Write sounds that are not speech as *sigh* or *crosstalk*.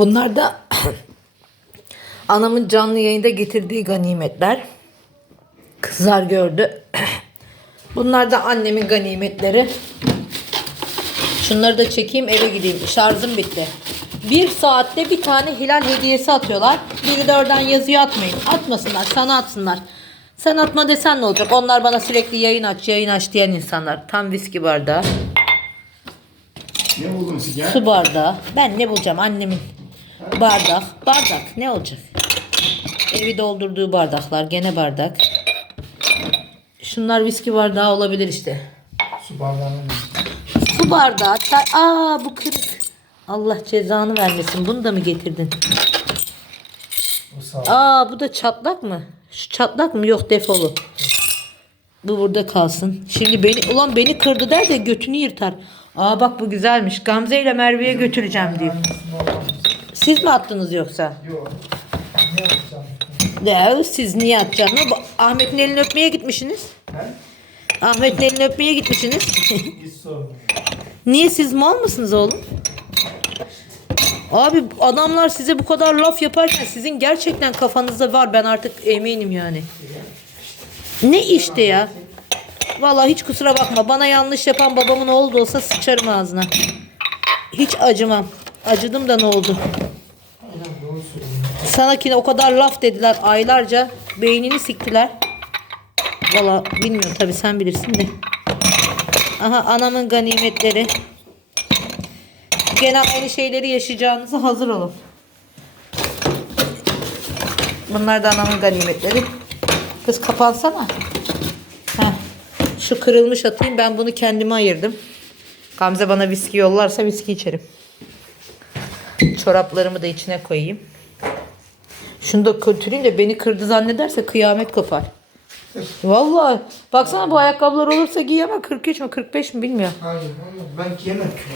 Bunlar da *coughs* anamın canlı yayında getirdiği ganimetler. Kızlar gördü. *coughs* Bunlar da annemin ganimetleri. Şunları da çekeyim eve gideyim. Şarjım bitti. Bir saatte bir tane hilal hediyesi atıyorlar. Biri de oradan yazıyor atmayın. Atmasınlar sana atsınlar. Sen atma desen ne olacak? Onlar bana sürekli yayın aç yayın aç diyen insanlar. Tam viski bardağı. Ne buldun sigar? Su bardağı. Ben ne bulacağım annemin bardak. Bardak ne olacak? Evi doldurduğu bardaklar. Gene bardak. Şunlar viski bardağı olabilir işte. Su bardağının Su bardağı. Çay. Aa bu kırık. Allah cezanı vermesin. Bunu da mı getirdin? Aa bu da çatlak mı? Şu çatlak mı? Yok defolu. Bu burada kalsın. Şimdi beni ulan beni kırdı der de götünü yırtar. Aa bak bu güzelmiş. Gamze ile Merve'ye götüreceğim diyor. Siz mi attınız yoksa? Yok. Ne yapacağım? Ya siz niye atacaksınız? Ahmet'in elini öpmeye gitmişsiniz. He? Ahmet'in elini öpmeye gitmişsiniz. *laughs* Niye siz mal mısınız oğlum? Abi adamlar size bu kadar laf yaparken sizin gerçekten kafanızda var. Ben artık eminim yani. Ne işte ya? Vallahi hiç kusura bakma. Bana yanlış yapan babamın oğlu da olsa sıçarım ağzına. Hiç acımam. Acıdım da ne oldu? Sana ki o kadar laf dediler aylarca. Beynini siktiler. Valla bilmiyorum tabi sen bilirsin de. Aha anamın ganimetleri. Gene aynı şeyleri yaşayacağınıza hazır olun. Bunlar da anamın ganimetleri. Kız kapansana. Heh. Şu kırılmış atayım ben bunu kendime ayırdım. Gamze bana viski yollarsa viski içerim. Çoraplarımı da içine koyayım. Şunu da götüreyim de beni kırdı zannederse kıyamet kopar. Vallahi baksana bu ayakkabılar olursa giyemem 43 mi 45 mi bilmiyorum. Hayır, hayır. Ben giyemem.